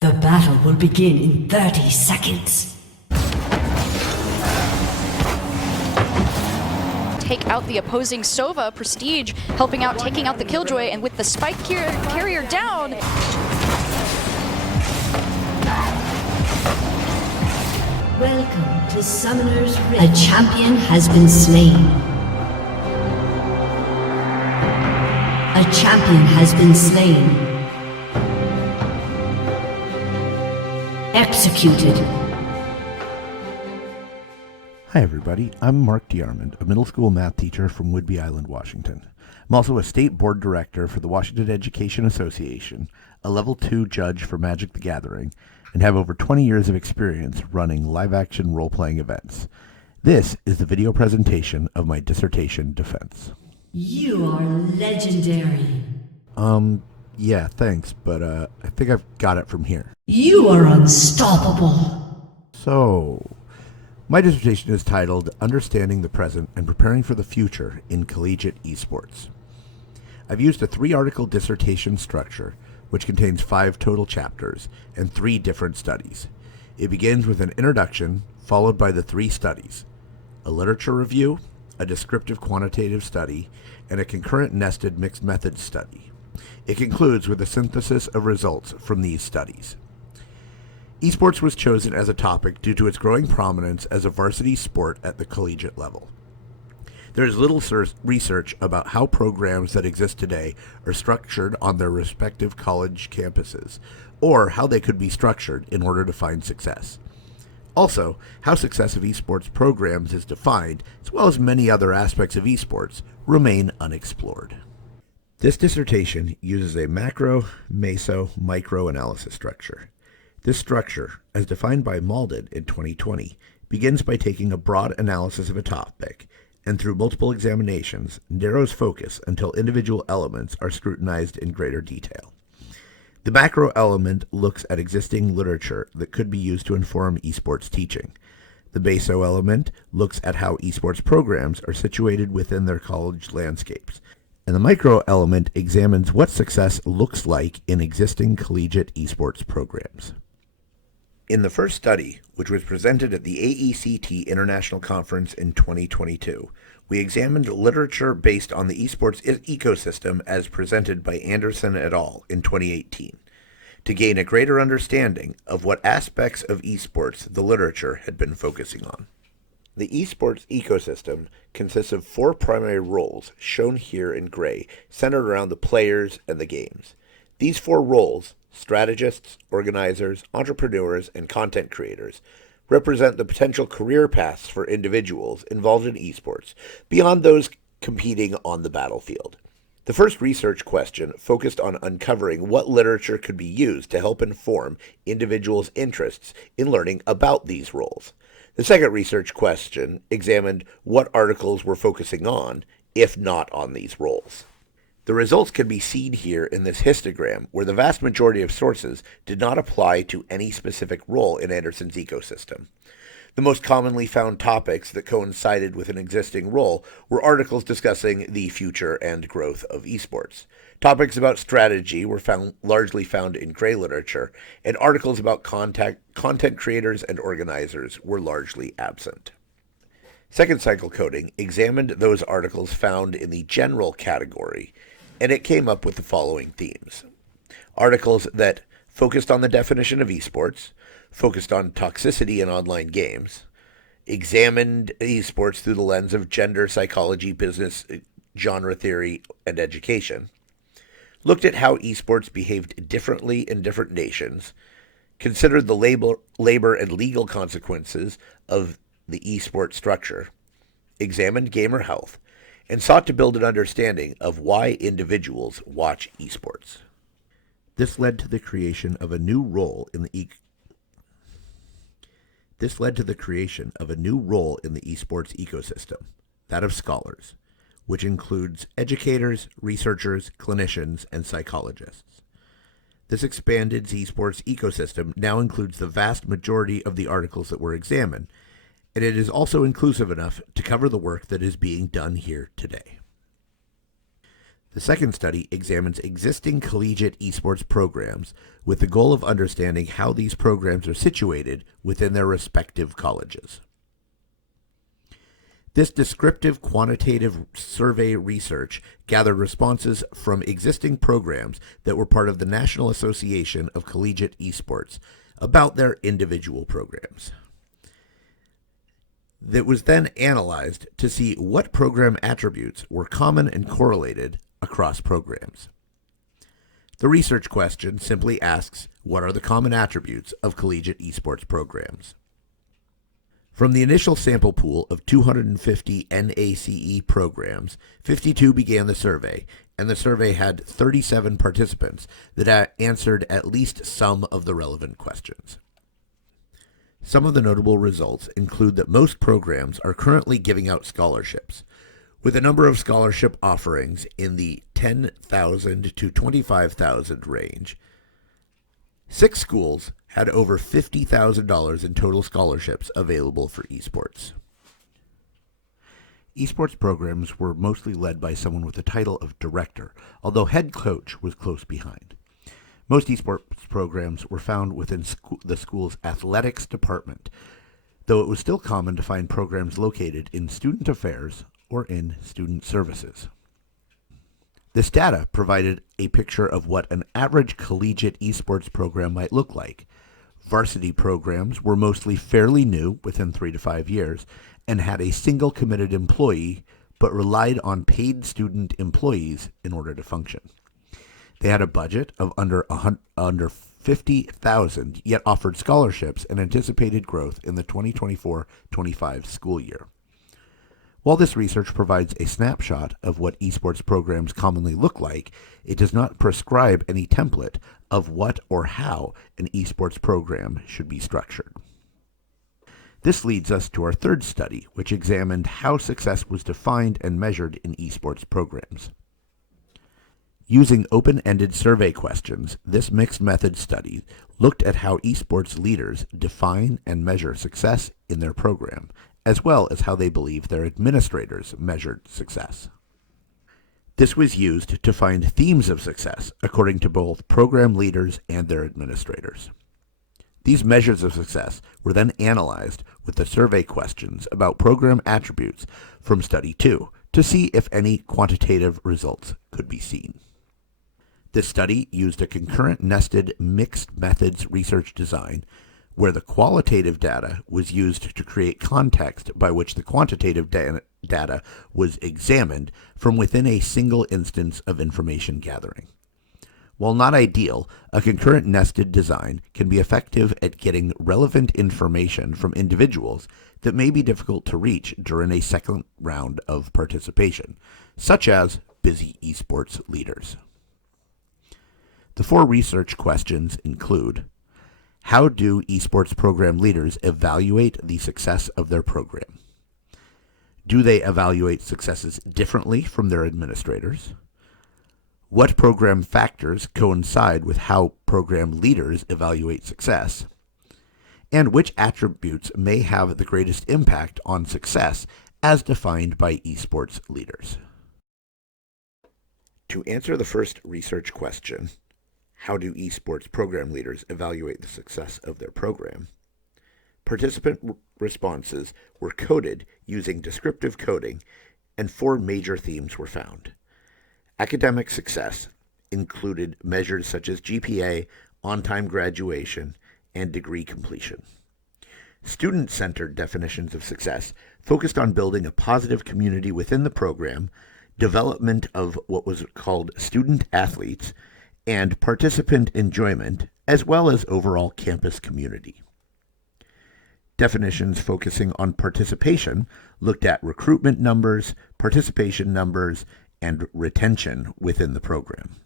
The battle will begin in 30 seconds. Take out the opposing Sova. Prestige helping out, taking out the Killjoy, and with the Spike carrier down. Welcome to Summoner's Rift. A champion has been slain. A champion has been slain. Executed. Hi everybody, I'm Mark DeArmond, a middle school math teacher from Whidbey Island, Washington. I'm also a state board director for the Washington Education Association, a level 2 judge for Magic the Gathering, and have over 20 years of experience running live-action role-playing events. This is the video presentation of my dissertation defense. You are legendary. Yeah, thanks, but I think I've got it from here. You are unstoppable. So, my dissertation is titled Understanding the Present and Preparing for the Future in Collegiate Esports. I've used a 3-article dissertation structure, which contains 5 total chapters and 3 different studies. It begins with an introduction, followed by the 3 studies: a literature review, a descriptive quantitative study, and a concurrent nested mixed methods study. It concludes with a synthesis of results from these studies. Esports was chosen as a topic due to its growing prominence as a varsity sport at the collegiate level. There is little research about how programs that exist today are structured on their respective college campuses, or how they could be structured in order to find success. Also, how success of esports programs is defined, as well as many other aspects of esports, remain unexplored. This dissertation uses a macro, meso, micro analysis structure. This structure, as defined by Malden in 2020, begins by taking a broad analysis of a topic, and through multiple examinations, narrows focus until individual elements are scrutinized in greater detail. The macro element looks at existing literature that could be used to inform esports teaching. The meso element looks at how esports programs are situated within their college landscapes. And the micro element examines what success looks like in existing collegiate esports programs. In the first study, which was presented at the AECT International Conference in 2022, we examined literature based on the esports ecosystem as presented by Anderson et al. In 2018, to gain a greater understanding of what aspects of esports the literature had been focusing on. The esports ecosystem consists of 4 primary roles, shown here in gray, centered around the players and the games. These 4 roles, strategists, organizers, entrepreneurs, and content creators, represent the potential career paths for individuals involved in esports, beyond those competing on the battlefield. The first research question focused on uncovering what literature could be used to help inform individuals' interests in learning about these roles. The second research question examined what articles were focusing on, if not on these roles. The results can be seen here in this histogram, where the vast majority of sources did not apply to any specific role in Anderson's ecosystem. The most commonly found topics that coincided with an existing role were articles discussing the future and growth of esports. Topics about strategy were largely found in gray literature, and articles about content creators and organizers were largely absent. Second cycle coding examined those articles found in the general category, and it came up with the following themes. Articles that focused on the definition of esports, focused on toxicity in online games, examined esports through the lens of gender, psychology, business, genre theory, and education, looked at how esports behaved differently in different nations, considered the labor and legal consequences of the esports structure, examined gamer health, and sought to build an understanding of why individuals watch esports. This led to the creation of a new role in the esports ecosystem, that of scholars, which includes educators, researchers, clinicians, and psychologists. This expanded esports ecosystem now includes the vast majority of the articles that were examined, and it is also inclusive enough to cover the work that is being done here today. The second study examines existing collegiate esports programs with the goal of understanding how these programs are situated within their respective colleges. This descriptive quantitative survey research gathered responses from existing programs that were part of the National Association of Collegiate Esports about their individual programs. That was then analyzed to see what program attributes were common and correlated across programs. The research question simply asks, what are the common attributes of collegiate esports programs? From the initial sample pool of 250 NACE programs, 52 began the survey, and the survey had 37 participants that answered at least some of the relevant questions. Some of the notable results include that most programs are currently giving out scholarships, with a number of scholarship offerings in the $10,000 to $25,000 range. 6 schools had over $50,000 in total scholarships available for esports. Esports programs were mostly led by someone with the title of director, although head coach was close behind. Most esports programs were found within the school's athletics department, though it was still common to find programs located in student affairs or in student services. This data provided a picture of what an average collegiate esports program might look like. Varsity programs were mostly fairly new, within 3 to 5 years, and had a single committed employee, but relied on paid student employees in order to function. They had a budget of under $50,000, yet offered scholarships and anticipated growth in the 2024-25 school year. While this research provides a snapshot of what esports programs commonly look like, it does not prescribe any template of what or how an esports program should be structured. This leads us to our third study, which examined how success was defined and measured in esports programs. Using open-ended survey questions, this mixed method study looked at how esports leaders define and measure success in their program, as well as how they believe their administrators measured success. This was used to find themes of success according to both program leaders and their administrators. These measures of success were then analyzed with the survey questions about program attributes from Study 2 to see if any quantitative results could be seen. This study used a concurrent nested mixed methods research design where the qualitative data was used to create context by which the quantitative data was examined from within a single instance of information gathering. While not ideal, a concurrent nested design can be effective at getting relevant information from individuals that may be difficult to reach during a second round of participation, such as busy esports leaders. The 4 research questions include: how do esports program leaders evaluate the success of their program? Do they evaluate successes differently from their administrators? What program factors coincide with how program leaders evaluate success? And which attributes may have the greatest impact on success as defined by esports leaders? To answer the first research question, how do esports program leaders evaluate the success of their program? Participant responses were coded using descriptive coding, and 4 major themes were found. Academic success included measures such as GPA, on-time graduation, and degree completion. Student-centered definitions of success focused on building a positive community within the program, development of what was called student athletes, and participant enjoyment, as well as overall campus community. Definitions focusing on participation looked at recruitment numbers, participation numbers, and retention within the program.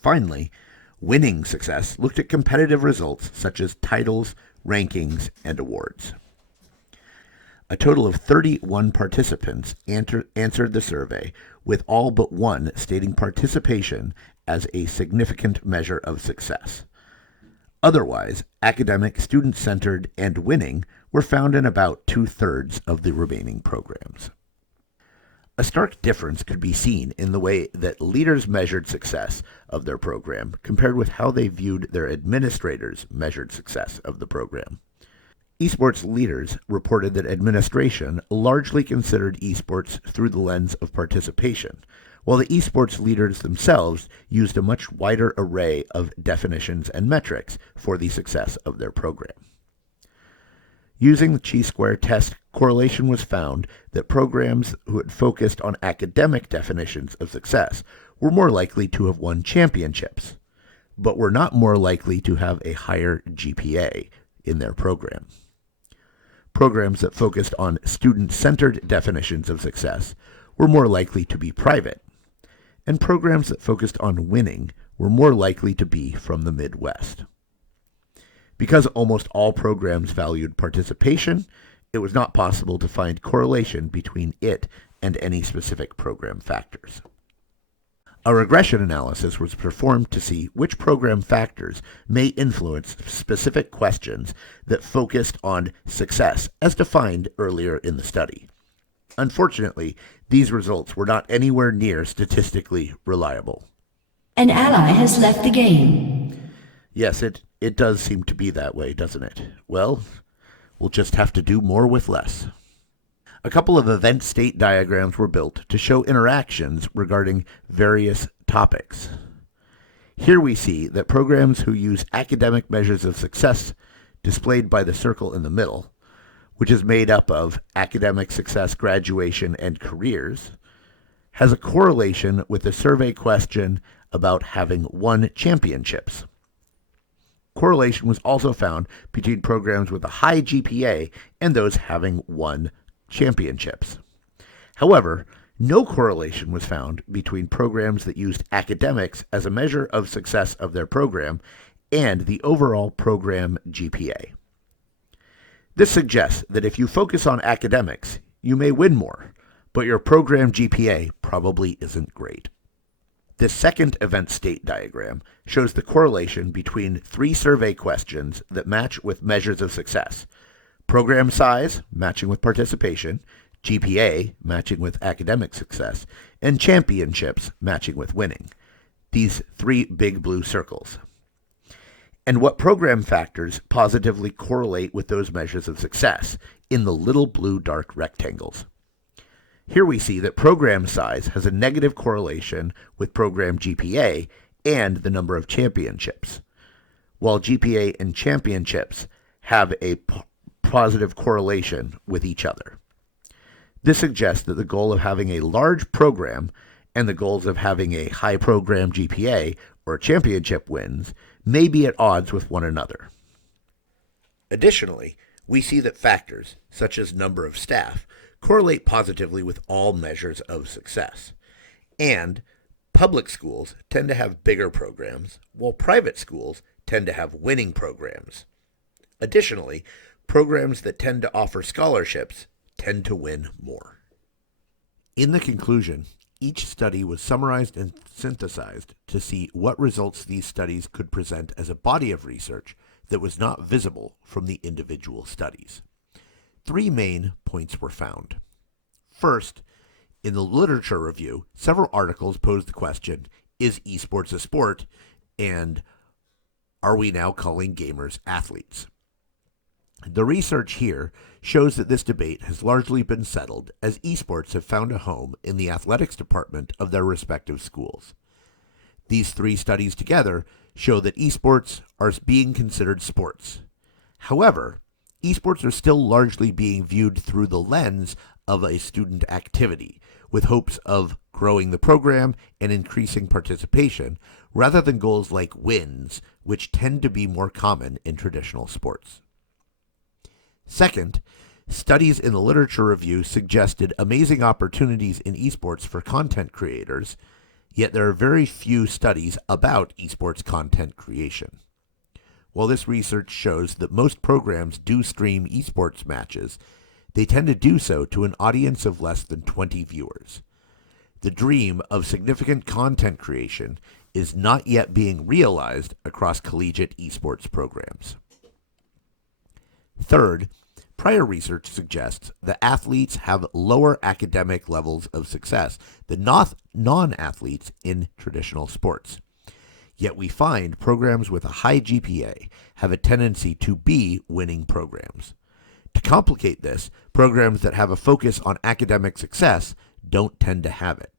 Finally, winning success looked at competitive results such as titles, rankings, and awards. A total of 31 participants answered the survey, with all but 1 stating participation as a significant measure of success. Otherwise, academic, student-centered, and winning were found in about 2/3 of the remaining programs. A stark difference could be seen in the way that leaders measured success of their program compared with how they viewed their administrators measured success of the program. Esports leaders reported that administration largely considered esports through the lens of participation, while the esports leaders themselves used a much wider array of definitions and metrics for the success of their program. Using the chi-square test, correlation was found that programs who had focused on academic definitions of success were more likely to have won championships, but were not more likely to have a higher GPA in their program. Programs that focused on student-centered definitions of success were more likely to be private, and programs that focused on winning were more likely to be from the Midwest. Because almost all programs valued participation, it was not possible to find correlation between it and any specific program factors. A regression analysis was performed to see which program factors may influence specific questions that focused on success as defined earlier in the study. Unfortunately, these results were not anywhere near statistically reliable. An ally has left the game. Yes, it does seem to be that way, doesn't it? Well, we'll just have to do more with less. A couple of event state diagrams were built to show interactions regarding various topics. Here we see that programs who use academic measures of success, displayed by the circle in the middle, which is made up of academic success, graduation, and careers, has a correlation with the survey question about having won championships. Correlation was also found between programs with a high GPA and those having won championships. However, no correlation was found between programs that used academics as a measure of success of their program and the overall program GPA. This suggests that if you focus on academics, you may win more, but your program GPA probably isn't great. This second event state diagram shows the correlation between 3 survey questions that match with measures of success: program size, matching with participation, GPA, matching with academic success, and championships, matching with winning. These 3 big blue circles. And what program factors positively correlate with those measures of success in the little blue dark rectangles. Here we see that program size has a negative correlation with program GPA and the number of championships, while GPA and championships have a positive correlation with each other. This suggests that the goal of having a large program and the goals of having a high program GPA or championship wins may be at odds with one another. Additionally, we see that factors, such as number of staff, correlate positively with all measures of success. And public schools tend to have bigger programs, while private schools tend to have winning programs. Additionally, programs that tend to offer scholarships tend to win more. In the conclusion, each study was summarized and synthesized to see what results these studies could present as a body of research that was not visible from the individual studies. 3 main points were found. First, in the literature review, several articles posed the question, is esports a sport? And are we now calling gamers athletes? The research here shows that this debate has largely been settled as esports have found a home in the athletics department of their respective schools. These 3 studies together show that esports are being considered sports. However, esports are still largely being viewed through the lens of a student activity, with hopes of growing the program and increasing participation, rather than goals like wins, which tend to be more common in traditional sports. Second, studies in the literature review suggested amazing opportunities in esports for content creators, yet there are very few studies about esports content creation. While this research shows that most programs do stream esports matches, they tend to do so to an audience of less than 20 viewers. The dream of significant content creation is not yet being realized across collegiate esports programs. Third, Prior research suggests that athletes have lower academic levels of success than non-athletes in traditional sports. Yet we find programs with a high GPA have a tendency to be winning programs. To complicate this, programs that have a focus on academic success don't tend to have it.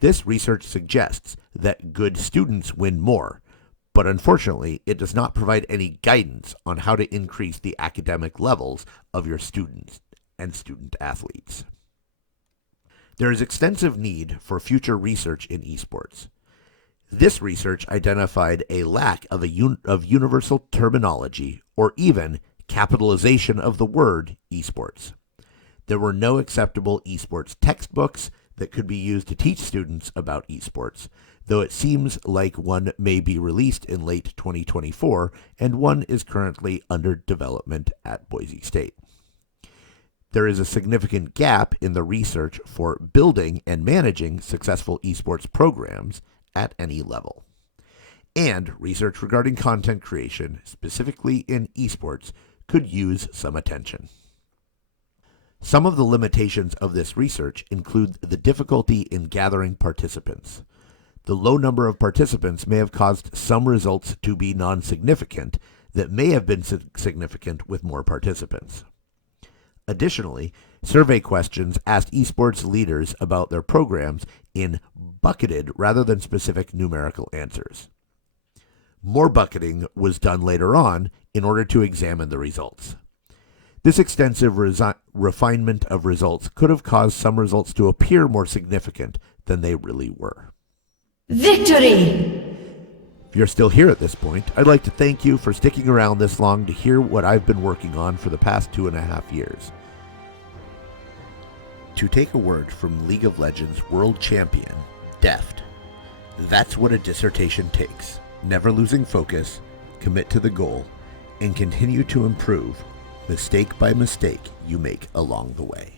This research suggests that good students win more, but unfortunately, it does not provide any guidance on how to increase the academic levels of your students and student athletes. There is extensive need for future research in esports. This research identified a lack of universal terminology or even capitalization of the word esports. There were no acceptable esports textbooks that could be used to teach students about esports, though it seems like one may be released in late 2024 and one is currently under development at Boise State. There is a significant gap in the research for building and managing successful esports programs at any level. And research regarding content creation, specifically in esports, could use some attention. Some of the limitations of this research include the difficulty in gathering participants. The low number of participants may have caused some results to be non-significant that may have been significant with more participants. Additionally, survey questions asked esports leaders about their programs in bucketed rather than specific numerical answers. More bucketing was done later on in order to examine the results. This extensive refinement of results could have caused some results to appear more significant than they really were. Victory! If you're still here at this point, I'd like to thank you for sticking around this long to hear what I've been working on for the past 2.5 years. To take a word from League of Legends world champion, Deft, that's what a dissertation takes. Never losing focus, commit to the goal, and continue to improve, mistake by mistake you make along the way.